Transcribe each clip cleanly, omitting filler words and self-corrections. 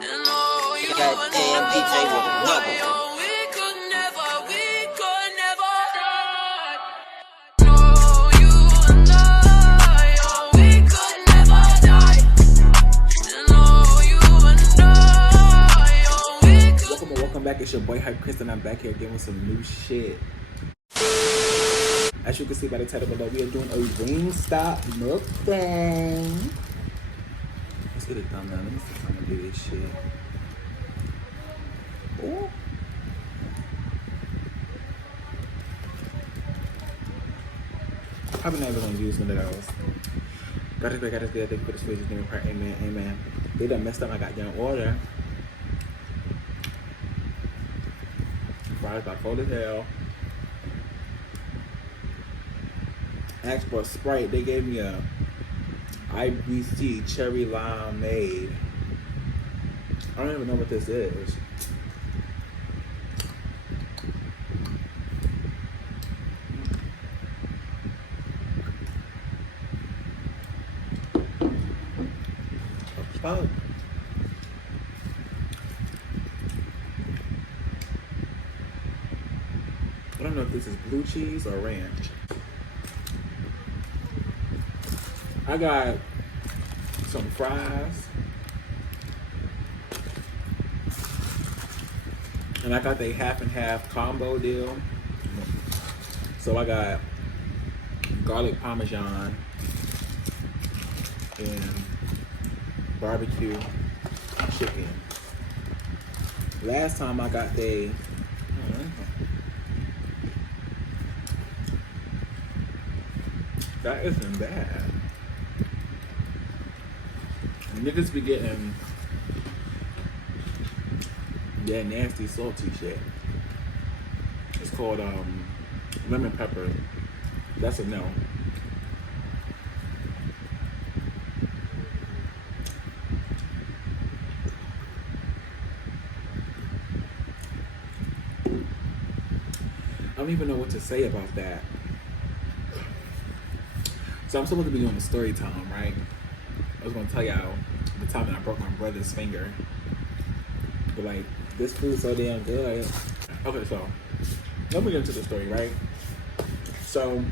Goddamn DJ with another one. Welcome back. It's your boy Hype Chris, and I'm back here again with some new shit. As you can see by the title below, we are doing a Wingstop Mukbang. Let's get a thumbnail. Let me see if I'm gonna do this shit. Ooh. Probably never gonna use one of those. God is great, God is good. Thank you for the sweetest name of prayer. Amen, amen. They done messed up my goddamn order. Fries got cold as hell. Asked for a Sprite. They gave me a IBC cherry limeade. I don't even know what this is. Fuck. I don't know if this is blue cheese or ranch. I got some fries. And I got the half and half combo deal. So I got garlic parmesan and barbecue chicken. Last time I got that isn't bad. Niggas be getting that nasty salty shit. It's called lemon pepper. That's a no. I don't even know what to say about that. So I'm supposed to be doing a story time, right? I was gonna tell y'all the time that I broke my brother's finger. But like, this food's so damn good. Okay, so let me get into the story, right? So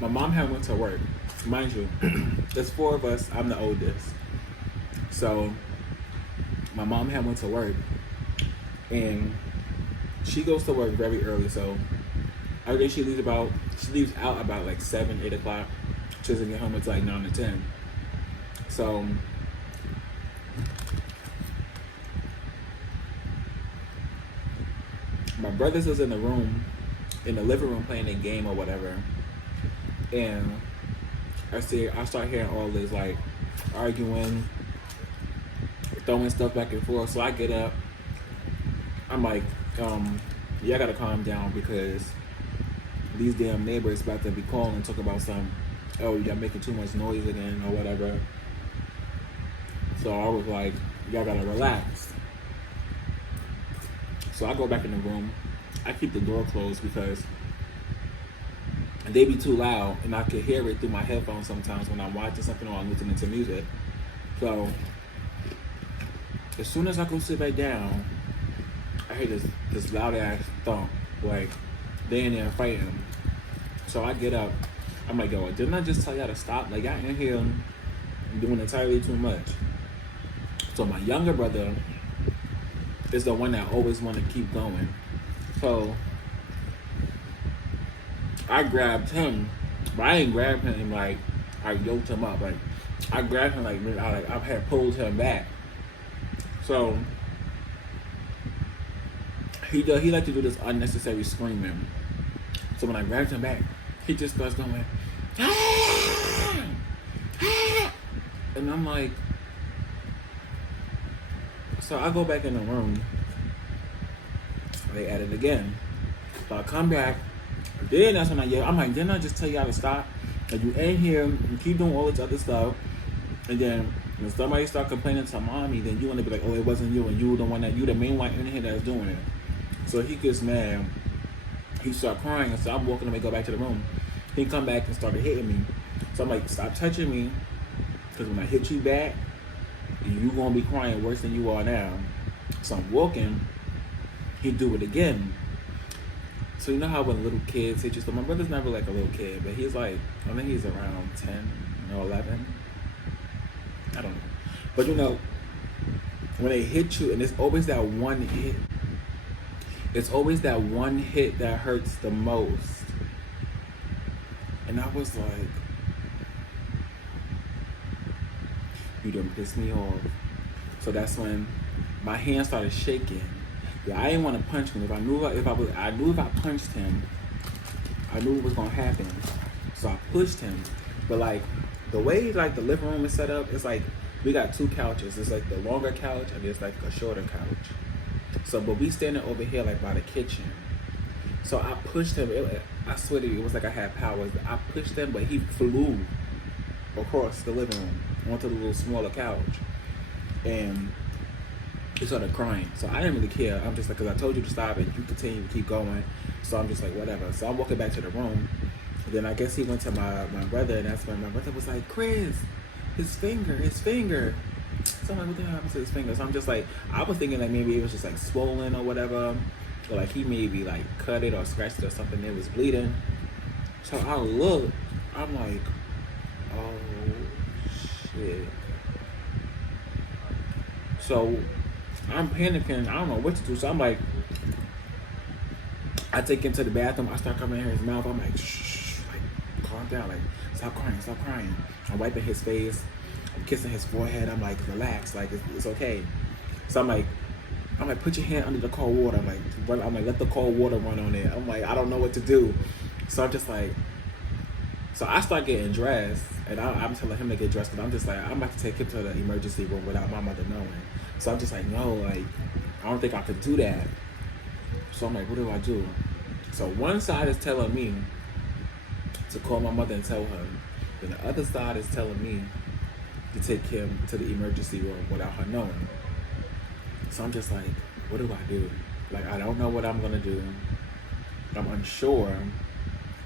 my mom had went to work. Mind you, there's 4 of us. I'm the oldest. So my mom had went to work, and she goes to work very early. So I think she leaves out about like 7, 8 o'clock. She doesn't get home until like 9 or 10. So my brothers was in the room, in the living room, playing a game or whatever, and I start hearing all this like arguing, throwing stuff back and forth. So I get up. I'm like, y'all gotta calm down because these damn neighbors about to be calling and talk about some, oh, y'all making too much noise again or whatever. So I was like, y'all gotta relax. So I go back in the room. I keep the door closed because they be too loud and I can hear it through my headphones sometimes when I'm watching something or I'm listening to music. So as soon as I go sit back down, I hear this loud ass thump, like they in there fighting. So I get up. I'm like, yo, didn't I just tell y'all to stop? Like, y'all in here doing entirely too much. So my younger brother is the one that always want to keep going. So I grabbed him, but I didn't grab him like I yoked him up. Like I grabbed him like I had pulled him back. So he like to do this unnecessary screaming. So when I grabbed him back, he just starts going, ah! Ah! And I'm like, so I go back in the room. They at it again. So I come back. Then that's when I yell. I'm like, didn't I just tell y'all to stop? Like, you in here, you keep doing all this other stuff. And then when somebody start complaining to mommy, then you want to be like, oh, it wasn't you, and you the main one in here that's doing it. So he gets mad. He started crying, and so I'm walking him and go back to the room. He come back and started hitting me. So I'm like, stop touching me, because when I hit you back, you gonna be crying worse than you are now. So I'm walking, he do it again. So you know how when little kids hit you, so my brother's never like a little kid, but he's like, I think he's around 10 or 11. I don't know. But you know, when they hit you, and it's always that one hit. It's always that one hit that hurts the most. And I was like, you done pissed me off. So that's when my hand started shaking. Yeah, I didn't want to punch him. I knew if I punched him, I knew what was gonna happen. So I pushed him. But like the way like the living room is set up, it's like we got two couches. It's like the longer couch and there's like a shorter couch. So but we standing over here like by the kitchen. So I pushed him. I swear to you, it was like I had powers. I pushed him, but he flew across the living room onto the little smaller couch, and he started crying. So I didn't really care. I'm just like, because I told you to stop and you continue to keep going. So I'm just like, whatever. So I'm walking back to the room. And then I guess he went to my brother, and that's when my brother was like, Chris, his finger. So I'm like, what the hell happened to his finger? So I'm just like, I was thinking like maybe it was just like swollen or whatever. Or like he maybe like cut it or scratched it or something. It was bleeding. So I look, I'm like, oh shit. So I'm panicking. I don't know what to do. So I'm like, I take him to the bathroom. I start coming in his mouth. I'm like, shh, like calm down. Like stop crying. I'm wiping his face. I'm kissing his forehead. I'm like, relax. Like it's okay. So I'm like, put your hand under the cold water. I'm like, let the cold water run on it. I'm like, I don't know what to do. So I'm just like, so I start getting dressed, and I'm telling him to get dressed, because I'm just like, I'm about to take him to the emergency room without my mother knowing. So I'm just like, no, like, I don't think I could do that. So I'm like, what do I do? So one side is telling me to call my mother and tell her. Then the other side is telling me to take him to the emergency room without her knowing. So I'm just like, what do I do? Like, I don't know what I'm gonna do. I'm unsure.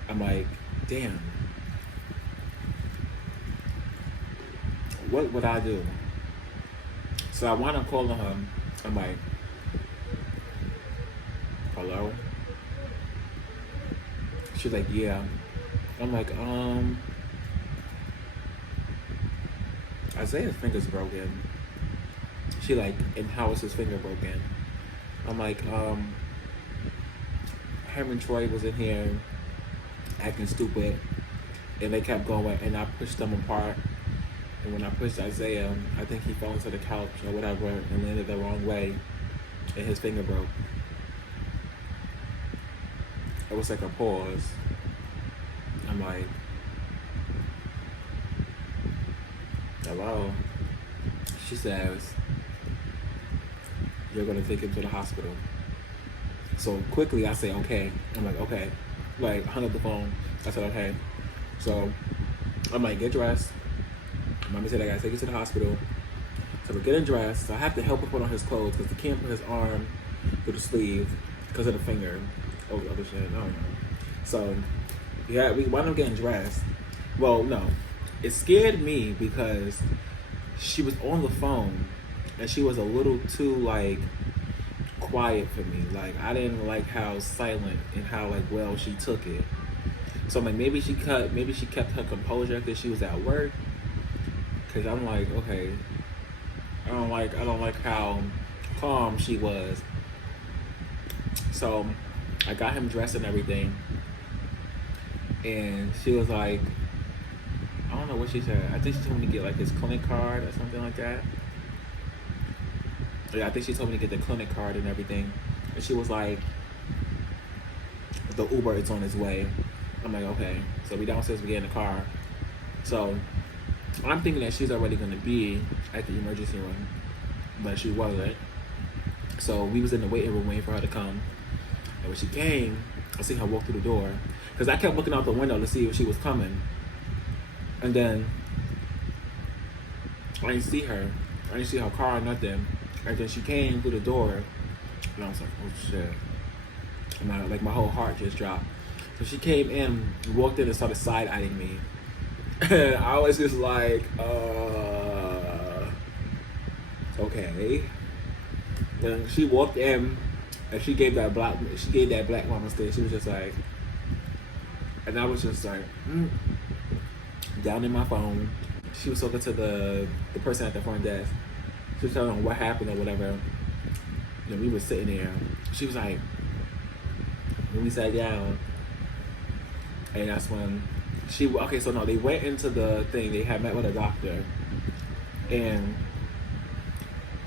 I'm like, damn. What would I do? So I wind up calling her. I'm like, hello? She's like, yeah. I'm like, Isaiah's finger's broken. She like, and how is his finger broken? I'm like, him and Troy was in here acting stupid, and they kept going, and I pushed them apart. And when I pushed Isaiah, I think he fell into the couch or whatever and landed the wrong way, and his finger broke. It was like a pause. I'm like, hello? She says, you're gonna take him to the hospital. So quickly I say, okay. I'm like, okay. Like, hung up the phone. I said, okay. So I'm like, get dressed. Mommy said I gotta take you to the hospital. So we're getting dressed. So I have to help him put on his clothes because he can't put his arm through the sleeve because of the finger. Oh, the other shit. I don't know. So yeah, we wound up getting dressed. Well, no. It scared me because she was on the phone and she was a little too like quiet for me. Like, I didn't like how silent and how like well she took it. So I'm like, maybe she kept her composure because she was at work. Cause I'm like, okay, I don't like how calm she was. So I got him dressed and everything, and she was like, I don't know what she said. I think she told me to get like his clinic card or something like that. Yeah, I think she told me to get the clinic card and everything. And she was like, the Uber is on its way. I'm like, okay. So we downstairs, we get in the car. So I'm thinking that she's already gonna be at the emergency room, but she wasn't. So we was in the waiting room waiting for her to come. And when she came, I see her walk through the door. Cause I kept looking out the window to see if she was coming. And then I didn't see her. I didn't see her car or nothing. And then she came through the door, and I was like, oh shit. And my whole heart just dropped. So she came in, walked in and started side-eyeing me. And I was just like, okay. Then she walked in and she gave that black woman stare. She was just like, and I was just like, down in my phone. She was talking to the person at the front desk. She was telling them what happened or whatever. And we were sitting there. She was like, when we sat down, and that's when they went into the thing. They had met with a doctor, and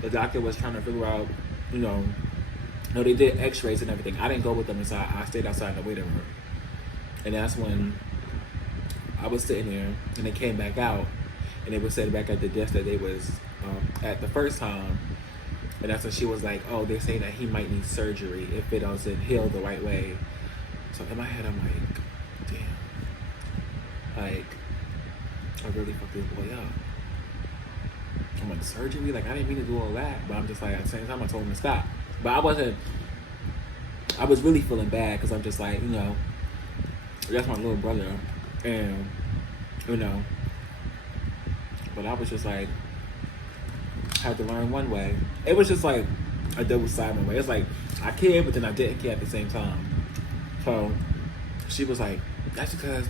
the doctor was trying to figure out, they did x-rays and everything. I didn't go with them inside. I stayed outside in the waiting room. And that's when I was sitting there, and they came back out, and they were sitting back at the desk that they was at the first time. And that's when she was like, oh, they're saying that he might need surgery if it doesn't heal the right way. So in my head, I'm like, damn. Like, I really fucked this boy up. I'm like, surgery? Like, I didn't mean to do all that. But I'm just like, at the same time, I told him to stop. But I was really feeling bad because I'm just like, that's my little brother. And, but I was just like, I had to learn one way. It was just like a double-sided way. It's like, I cared, but then I didn't care at the same time. So, she was like, that's because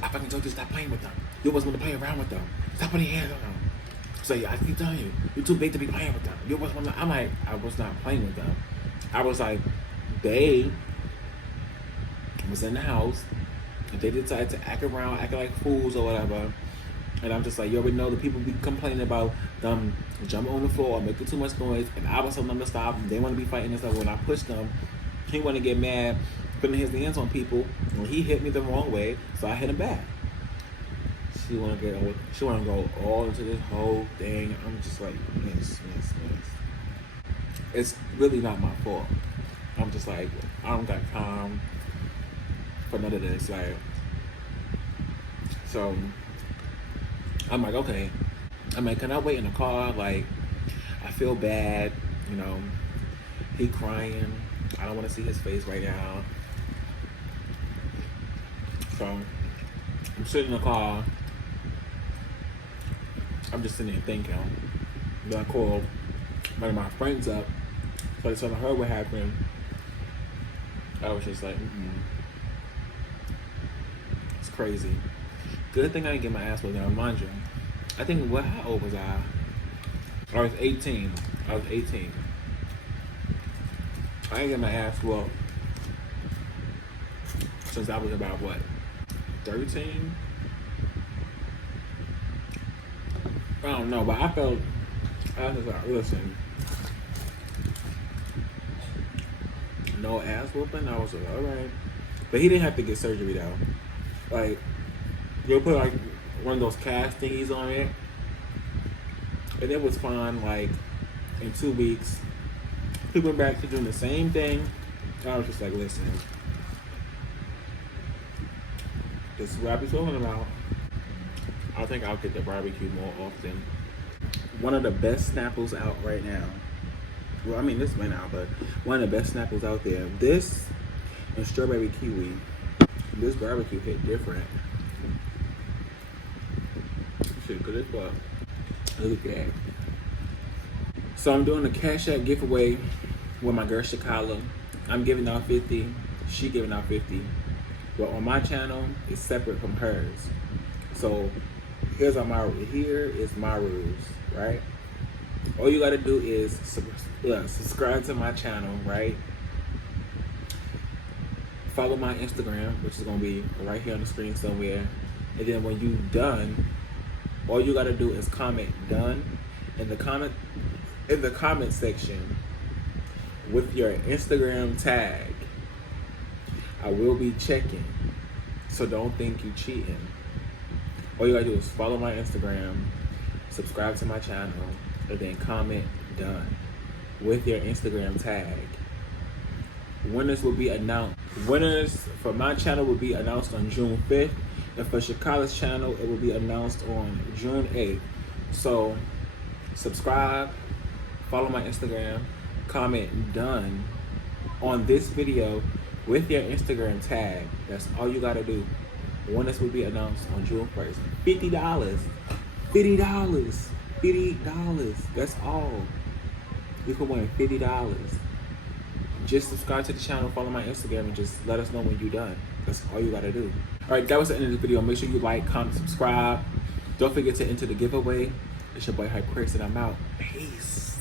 I fucking told you to stop playing with them. You wasn't going to play around with them. Stop putting your hands on them. So yeah, I keep telling you, you're too big to be playing with them. You wasn't. I'm like, I was not playing with them. I was like, they was in the house, and they decided to act like fools or whatever. And I'm just like, you already know the people be complaining about them jumping on the floor, making too much noise, and I was telling them to stop. And they want to be fighting and stuff. When I pushed them, he want to get mad, putting his hands on people. And he hit me the wrong way, so I hit him back. She wanna go all into this whole thing. I'm just like, miss. It's really not my fault. I'm just like, I don't got time for none of this. Like, so I'm like, okay. I'm like, can I wait in the car? Like, I feel bad, he crying. I don't want to see his face right now. So I'm sitting in the car. I'm just sitting there thinking. Then I called one of my friends up. So I told her what happened. I was just like, it's crazy. Good thing I didn't get my ass whooped. Now, mind you, I think, how old was I? I was 18. I didn't get my ass whooped since I was about, 13? I don't know, but I was just like, listen, no ass whooping. I was like, all right, but he didn't have to get surgery though. Like, you'll put like one of those cast thingies on it, and it was fine. Like, in 2 weeks, he went back to doing the same thing. I was just like, listen, this is what I be talking about. I think I'll get the barbecue more often. One of the best Snapples out right now. Well, I mean, this went out, but one of the best Snapples out there. This and strawberry kiwi. This barbecue hit different. Shit, good as fuck. Look at that. So I'm doing a Cashapp giveaway with my girl Shakala. I'm giving out 50. She giving out 50. But on my channel, it's separate from hers. So here is my rules, right? All you gotta do is subscribe to my channel, right? Follow my Instagram, which is gonna be right here on the screen somewhere. And then when you done, all you gotta do is comment done in the comment section with your Instagram tag. I will be checking, so don't think you cheating. All you gotta do is follow my Instagram, subscribe to my channel, and then comment done with your Instagram tag. Winners will be announced. Winners for my channel will be announced on June 5th. And for Shakala's channel, it will be announced on June 8th. So subscribe, follow my Instagram, comment done on this video with your Instagram tag. That's all you gotta do. Winners will be announced on June 1st. $50. $50. $50. That's all. You can win $50. Just subscribe to the channel, follow my Instagram, and just let us know when you're done. That's all you gotta do. Alright, that was the end of the video. Make sure you like, comment, subscribe. Don't forget to enter the giveaway. It's your boy Hype Chris, and I'm out. Peace.